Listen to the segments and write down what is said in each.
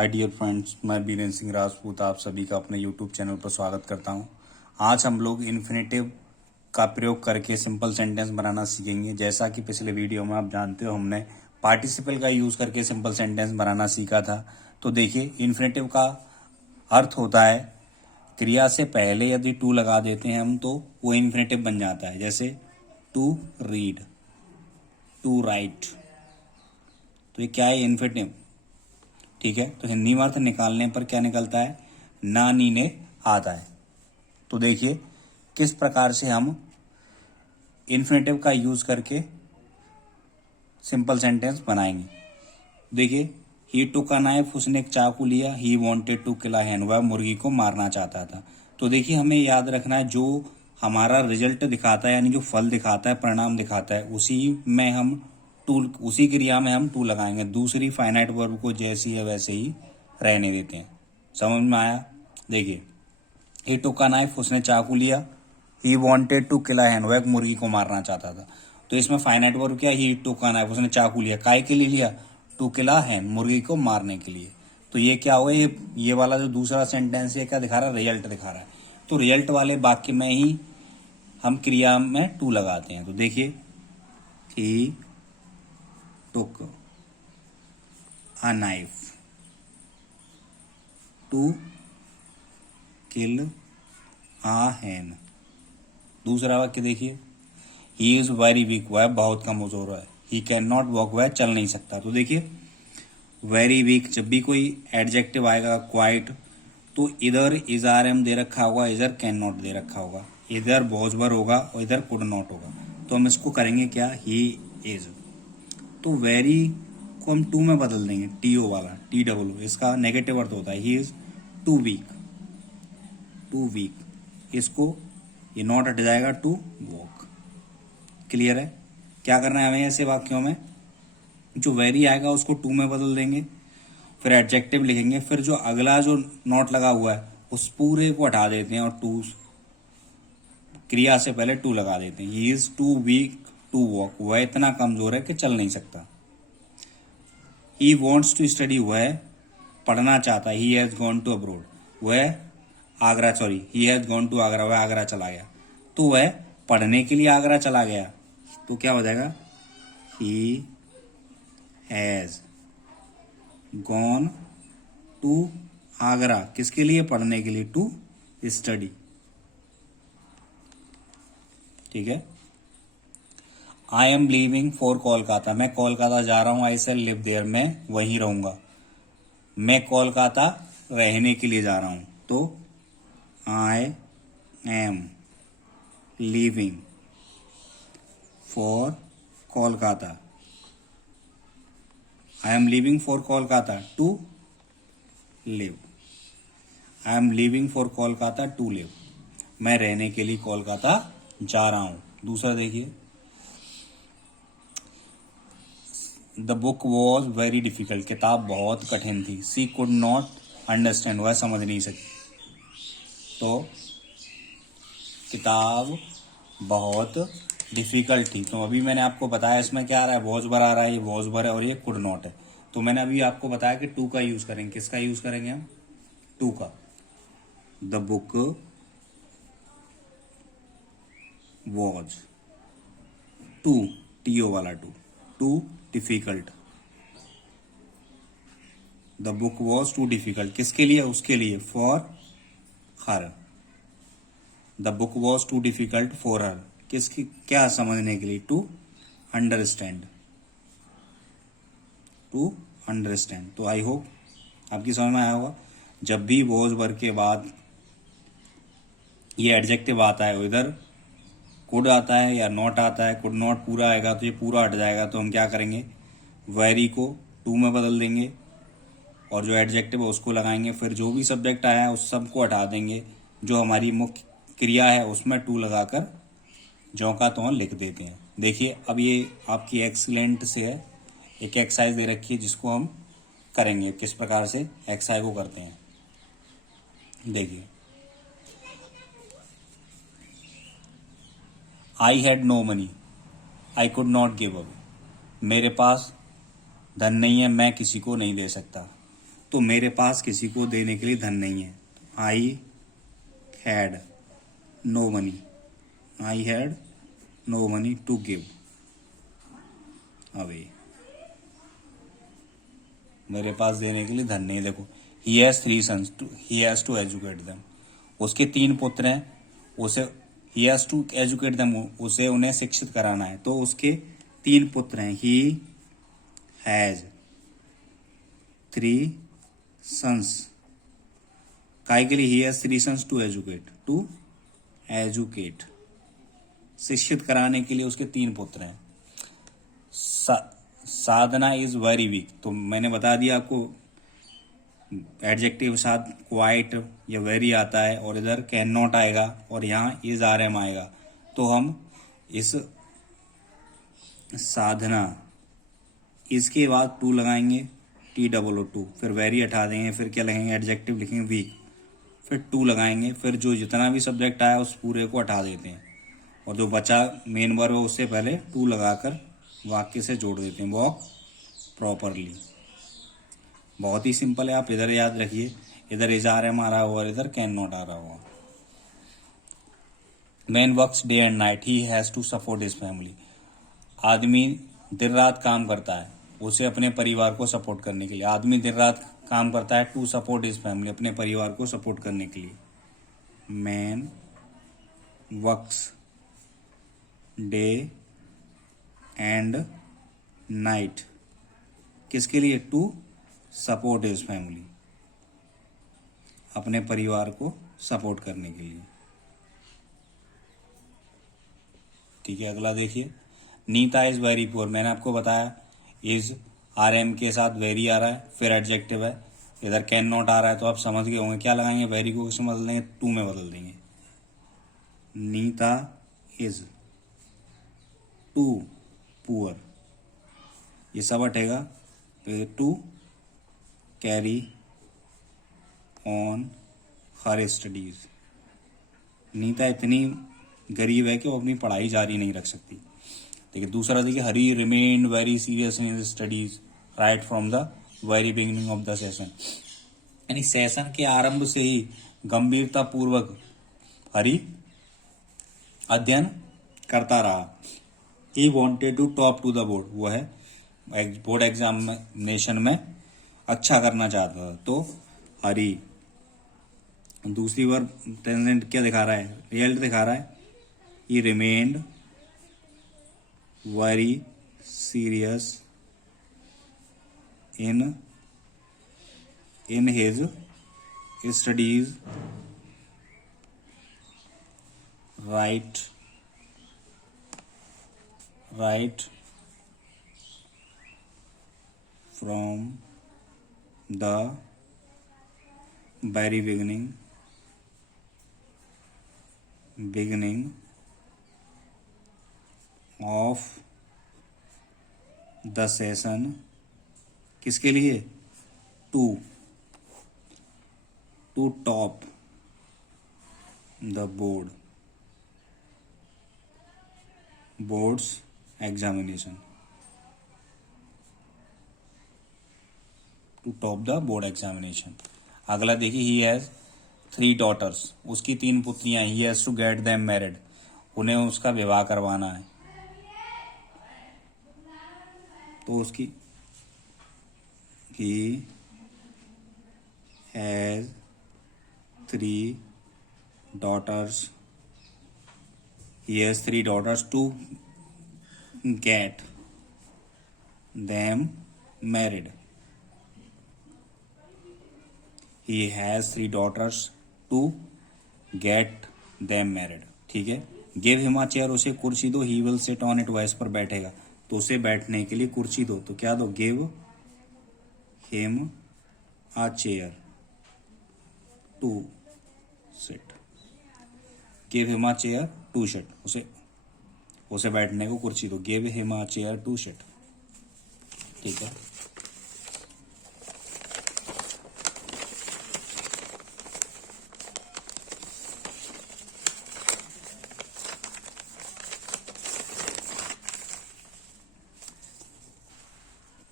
Hi dear friends, मैं बीरेंद्र सिंह राजपूत आप सभी का अपने यूट्यूब चैनल पर स्वागत करता हूं। आज हम लोग इन्फिनेटिव का प्रयोग करके सिंपल सेंटेंस बनाना सीखेंगे। जैसा कि पिछले वीडियो में आप जानते हो हमने पार्टिसिपल का यूज़ करके सिंपल सेंटेंस बनाना सीखा था। तो देखिए, इन्फिनेटिव का अर्थ होता है क्रिया से पहले यदि टू लगा देते हैं हम तो वो इन्फिनेटिव बन जाता है। जैसे टू रीड, टू राइट, तो ये क्या है? इन्फिनेटिव। ठीक है, तो हिंदी में अर्थ निकालने पर क्या निकलता है? ना नीने आता है। तो देखिए किस प्रकार से हम इन्फिनेटिव का यूज करके सिंपल सेंटेंस बनाएंगे। देखिए, ही टुक अ नाइफ, उसने एक चाकू लिया। He wanted to kill a hen, वह मुर्गी को मारना चाहता था। तो देखिए, हमें याद रखना है जो हमारा रिजल्ट दिखाता है, यानी जो फल दिखाता है, परिणाम दिखाता है, उसी क्रिया में हम टू लगाएंगे। दूसरी फाइनाइट वर्ब को जैसी है वैसे ही रहने देते हैं। समझ में आया? देखिए, ही टुक अ नाइफ, उसने चाकू लिया। He wanted to kill a hen, वह एक मुर्गी को मारना चाहता था। तो इसमें फाइनाइट वर्ब क्या? ही टुक अ नाइफ, उसने चाकू लिया। काय के लिए लिया? टू किल अ hen, मुर्गी को मारने के लिए। तो ये क्या हुआ? ये वाला जो दूसरा सेंटेंस है क्या दिखा रहा है? रिजल्ट दिखा रहा है। तो रिजल्ट वाले वाक्य में ही हम क्रिया में टू लगाते हैं। तो देखिए, he took a knife to kill a hen। दूसरा वाक्य देखिए, ही इज वेरी वीक, वह बहुत कमजोर है। ही कैन नॉट वॉक, वह चल नहीं सकता। तो देखिए, वेरी वीक, जब भी कोई एडजेक्टिव आएगा क्वाइट, तो इधर इज आर एम दे रखा होगा, इधर कैन नॉट दे रखा होगा, इधर वॉज होगा और इधर कुड नॉट होगा। तो हम इसको करेंगे क्या? He is. तो वेरी को हम टू में बदल देंगे, टीओ वाला, टी डब्ल्यू, इसका नेगेटिव अर्थ होता है he is too weak, too weak. इसको ये नॉट हट जाएगा, टू वॉक। क्लियर है? क्या करना है हमें ऐसे वाक्यों में? जो वेरी आएगा उसको टू में बदल देंगे, फिर एडजेक्टिव लिखेंगे, फिर जो अगला जो नॉट लगा हुआ है उस पूरे को हटा देते हैं और टू, क्रिया से पहले टू लगा देते हैं। He is too weak to walk, वह इतना कमजोर है कि चल नहीं सकता। ही वॉन्ट्स टू स्टडी, वह पढ़ना चाहता है। He has gone to abroad, वह Agra, sorry, he has gone to Agra, वह आगरा चला गया। तो वह पढ़ने के लिए आगरा चला गया। तो क्या हो जाएगा? He has gone to Agra, किसके लिए? पढ़ने के लिए, टू स्टडी। ठीक है। I am leaving for Kolkata, मैं कोलकाता जा रहा हूं। आई शैल लिव देयर, मैं वहीं रहूंगा। मैं कोलकाता रहने के लिए जा रहा हूं। तो I am leaving for Kolkata, I am leaving for Kolkata to live, I am leaving for Kolkata to live, मैं रहने के लिए कोलकाता जा रहा हूं। दूसरा देखिए, the book was very difficult, किताब बहुत कठिन थी। सी कुड नॉट अंडरस्टैंड, वह समझ नहीं सकी। तो किताब बहुत डिफिकल्ट थी। तो अभी मैंने आपको बताया इसमें क्या आ रहा है? वॉज वर आ रहा है, ये वॉज वर है और ये कुड नॉट है। तो मैंने अभी आपको बताया कि टू का यूज करेंगे। किसका यूज करेंगे हम? टू का। The book was too, T O वाला too, too difficult. The book was too difficult, किसके लिए? उसके लिए, for her. The book was too difficult for her, किसकी? क्या समझने के लिए? To understand, to understand. तो आई होप आपकी समझ में आया होगा। जब भी वॉज वर्ग के बाद ये एडजेक्टिव आता है, इधर कुड आता है या नॉट आता है, कुड नॉट पूरा आएगा तो ये पूरा हट जाएगा। तो हम क्या करेंगे? वेरी को टू में बदल देंगे और जो एडजेक्टिव है उसको लगाएंगे। फिर जो भी सब्जेक्ट आया है उस सब को हटा देंगे। जो हमारी मुख्य क्रिया है उसमें टू लगाकर ज्यों का त्यों लिख देते हैं। देखिए, अब ये आपकी एक्सीलेंट से है, एक एक्सरसाइज दे रखी है जिसको हम करेंगे। किस प्रकार से एक्सरसाइज को करते हैं देखिए। I had no money, I could not give away, मेरे पास धन नहीं है, मैं किसी को नहीं दे सकता। तो मेरे पास किसी को देने के लिए धन नहीं है। I had no money, I had no money to give away, मेरे पास देने के लिए धन नहीं। देखो, he has 3 sons, he has to educate them, उसके 3 पुत्र हैं, उसे he has to educate them, उसे उन्हें शिक्षित कराना है। तो उसके 3 पुत्र हैं। ही हैज 3 सन्स, काय के लिए? He has 3 sons to educate, शिक्षित कराने के लिए उसके 3 पुत्र हैं। साधना इज वेरी वीक, तो मैंने बता दिया आपको, एडजेक्टिव साथ क्वाइट या वेरी आता है, और इधर कैन नॉट आएगा, और यहाँ इज आर एम आएगा। तो हम इस साधना, इसके बाद टू लगाएंगे, TOO, फिर वेरी हटा देंगे, फिर क्या लगेंगे? एडजेक्टिव लिखेंगे वीक, फिर टू लगाएंगे, फिर जो जितना भी सब्जेक्ट आया उस पूरे को हटा देते हैं, और जो बचा मेन वर्ब है उससे पहले टू लगाकर वाक्य से जोड़ देते हैं। वॉक प्रॉपरली, बहुत ही सिंपल है। आप इधर याद रखिए, इधर इज आर एम आ रहा होगा और इधर कैन नॉट आ रहा होगा। Man works day and night, he has to support his family, आदमी दिन रात काम करता है उसे अपने परिवार को सपोर्ट करने के लिए। आदमी दिन रात काम करता है टू सपोर्ट हिज फैमिली, अपने परिवार को सपोर्ट करने के लिए। Man works day and night, किसके लिए? टू सपोर्ट हिज फैमिली, अपने परिवार को सपोर्ट करने के लिए। ठीक है, अगला देखिए, नीता इज वेरी पुअर, मैंने आपको बताया इज आर एम के साथ वेरी आ रहा है, फिर एडजेक्टिव है, इधर कैन नॉट आ रहा है, तो आप समझ गए होंगे क्या लगाएंगे? वेरी को किसमें बदल देंगे? टू में बदल देंगे। नीता इज टू पुअर, ये सब हटेगा, to carry on her studies, Nita इतनी गरीब है कि वो अपनी पढ़ाई जारी नहीं रख सकती। देखिए दूसरा, देखिए, Hari remain very serious in studies right from the very beginning of the session, यानी सेशन के आरंभ से ही गंभीरता पूर्वक हरी अध्ययन करता रहा। He wanted to top to the board, वो है बोर्ड एग्जामिनेशन में अच्छा करना चाहता था। तो हरी, दूसरी बार प्रेजेंट क्या दिखा रहा है? रिजल्ट दिखा रहा है। He remained very serious in his studies right from the very beginning of the session, किसके लिए? To top the boards examination, to top the board examination. अगला देखिए, ही हैज 3 daughters, उसकी 3 पुत्रियां। He has to get them married, उन्हें उसका विवाह करवाना है। तो उसकी he has 3 daughters, he has 3 daughters to get them married, he has 3 daughters to get them married। ठीक है, गिव हिम अ चेयर, उसे कुर्सी दो, he will sit on it, वह इस पर बैठेगा, तो उसे बैठने के लिए कुर्सी दो। तो क्या दो? Give him a chair to sit, give him a chair to sit, उसे बैठने को कुर्सी दो, give him a chair to sit. ठीक है,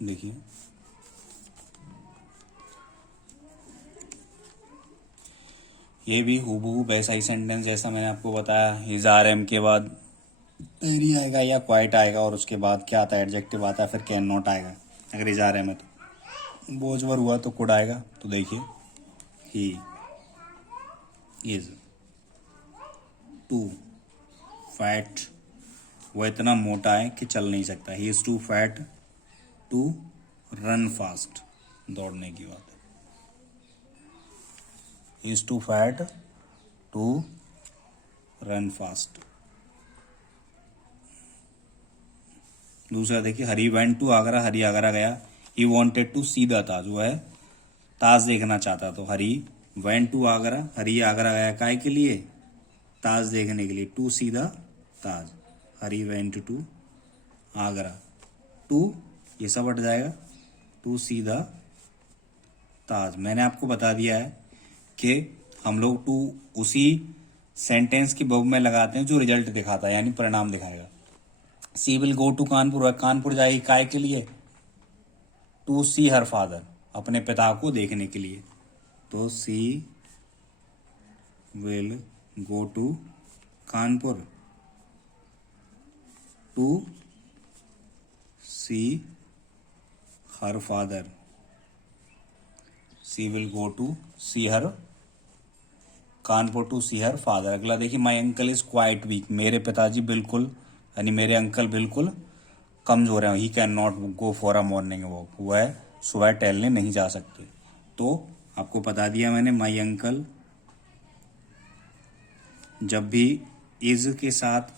देखिए, ये भी हूबहू वैसा ही सेंटेंस जैसा मैंने आपको बताया। इज आर एम के बाद वेरी आएगा या क्वाइट आएगा, और उसके बाद क्या आता है, एडजेक्टिव आता है, फिर कैन नॉट आएगा। अगर इज आर एम है तो बोझवर हुआ तो कुड आएगा। तो देखिए ही इज टू फैट, वो इतना मोटा है कि चल नहीं सकता। He is too fat to run fast, दौड़ने की बात है। He is too fat to run fast. दूसरा देखिए, हरी वेंट टू आगरा, हरी आगरा गया। He wanted to see the Taj, वो है ताज देखना चाहता। तो हरी वेंट टू आगरा, हरी आगरा गया काय के लिए, ताज देखने के लिए, to see the Taj. Hari went to Agra, to ये सब हट जाएगा, टू सी द ताज। मैंने आपको बता दिया है कि हम लोग टू उसी सेंटेंस की वर्ब में लगाते हैं जो रिजल्ट दिखाता है, यानी परिणाम दिखाएगा। She will go to Kanpur, Kanpur जाएगी काय के लिए, टू सी हर फादर, अपने पिता को देखने के लिए। तो she will go to Kanpur to see her father. She will go to see her Kanpur to see her father. अगला देखिए, my uncle is quite weak, मेरे पिताजी बिल्कुल यानी मेरे अंकल बिल्कुल कमजोर हैं। He can not go for a morning walk, वह सुबह टहलने नहीं जा सकते। तो आपको बता दिया मैंने, माई अंकल जब भी इज के साथ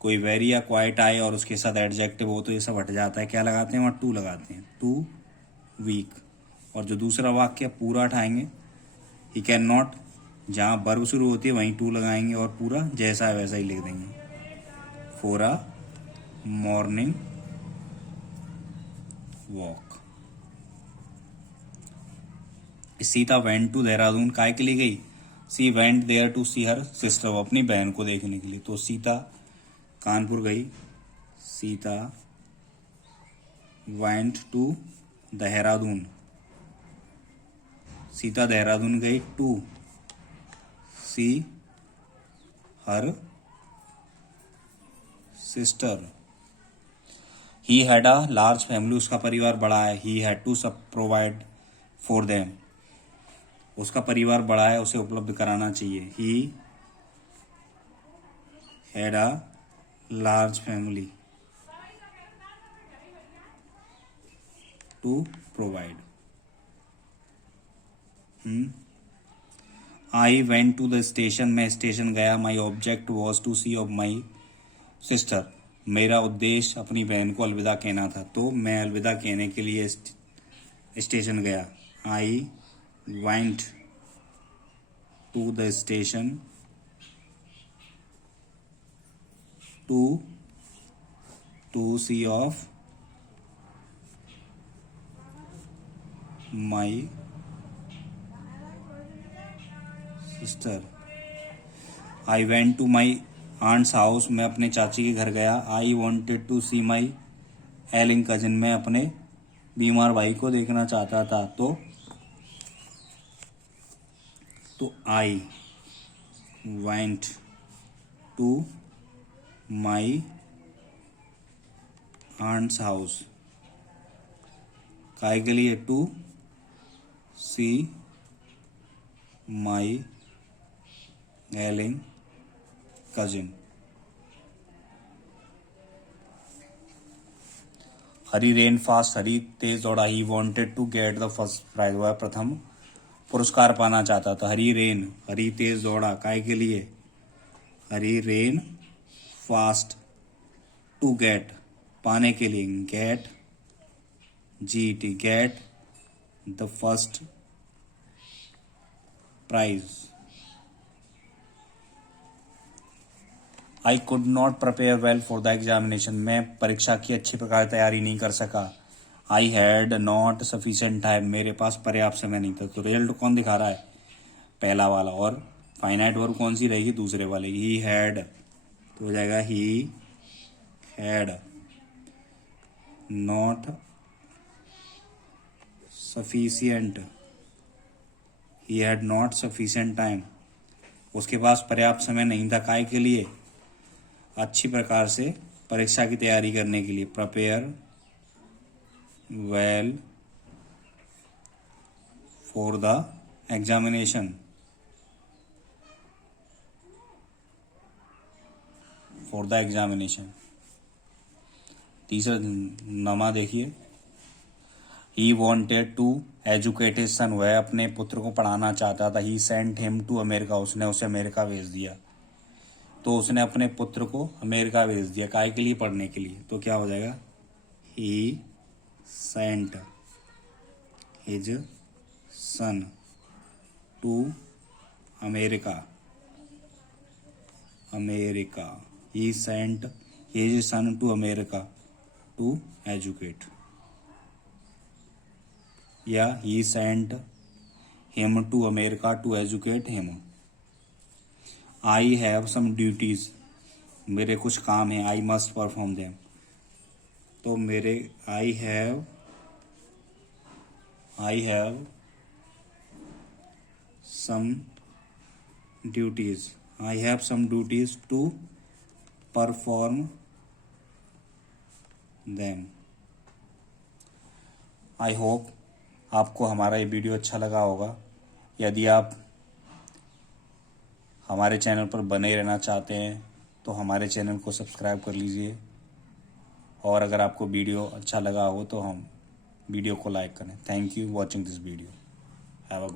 कोई वेरी या क्वाइट आए और उसके साथ एडजेक्टिव हो तो ये सब हट जाता है। क्या लगाते हैं वहाँ, टू लगाते हैं, टू वीक। और जो दूसरा वाक्य पूरा उठाएंगे, ही कैन नॉट, जहाँ वर्ब शुरू होती है वहीं टू लगाएंगे और पूरा जैसा है वैसा ही लिख देंगे, for a morning walk. Sita went to Dehradun, काय के लिए गई, she went there to see her sister, अपनी बहन को देखने के लिए। तो सीता कानपुर गई, सीता वेंट टू देहरादून, सीता देहरादून गई to see her sister. He had a large family, उसका परिवार बड़ा है। ही हैड टू सब प्रोवाइड फॉर देम, उसका परिवार बड़ा है, उसे उपलब्ध कराना चाहिए। He had a large family to provide. I went to the station, मैं स्टेशन गया। My object was to see off my sister, मेरा उद्देश्य अपनी बहन को अलविदा कहना था। तो मैं अलविदा कहने के लिए स्टेशन गया। I went to the station to see off my sister. I went to my aunt's house, मैं अपने चाची के घर गया। I wanted to see my ailing cousin, मैं अपने बीमार भाई को देखना चाहता था। तो I went to my aunt's house, काय के लिए, to see my ailing cousin. Hari ran fast, Hari तेज दौड़ा। He wanted to get the first prize, वह प्रथम पुरस्कार पाना चाहता था। हरी रेन, हरी तेज दौड़ा, काय के लिए, Hari ran fast to get, पाने के लिए, get GT, get the first prize. I could not prepare well for the examination, मैं परीक्षा की अच्छी प्रकार तैयारी नहीं कर सका। I had not sufficient time, मेरे पास पर्याप्त समय नहीं था। तो रिजल्ट कौन दिखा रहा है, पहला वाला। और फाइनाइट वर्ब कौन सी रहेगी, दूसरे वाले। ही हैड, तो हो जाएगा he had not sufficient, he had not sufficient time उसके पास पर्याप्त समय नहीं था काय के लिए, अच्छी प्रकार से परीक्षा की तैयारी करने के लिए, prepare well for the examination, for the examination. तीसरा नमा देखिए, he wanted to educate his son, वह अपने पुत्र को पढ़ाना चाहता था। He sent him to America, उसने उसे अमेरिका भेज दिया। तो उसने अपने पुत्र को अमेरिका भेज दिया, काय के लिए, पढ़ने के लिए। तो क्या हो जाएगा, he sent his son to America, America. He sent his son to America to educate, या he sent him to America to educate him. I have some duties, मेरे कुछ काम हैं, आई मस्ट परफॉर्म देम। तो मेरे I have some duties, I have some duties to perform them. I hope आपको हमारा ये वीडियो अच्छा लगा होगा। यदि आप हमारे चैनल पर बने रहना चाहते हैं तो हमारे चैनल को सब्सक्राइब कर लीजिए, और अगर आपको वीडियो अच्छा लगा हो तो हम वीडियो को लाइक करें। Thank you watching this video. Have a good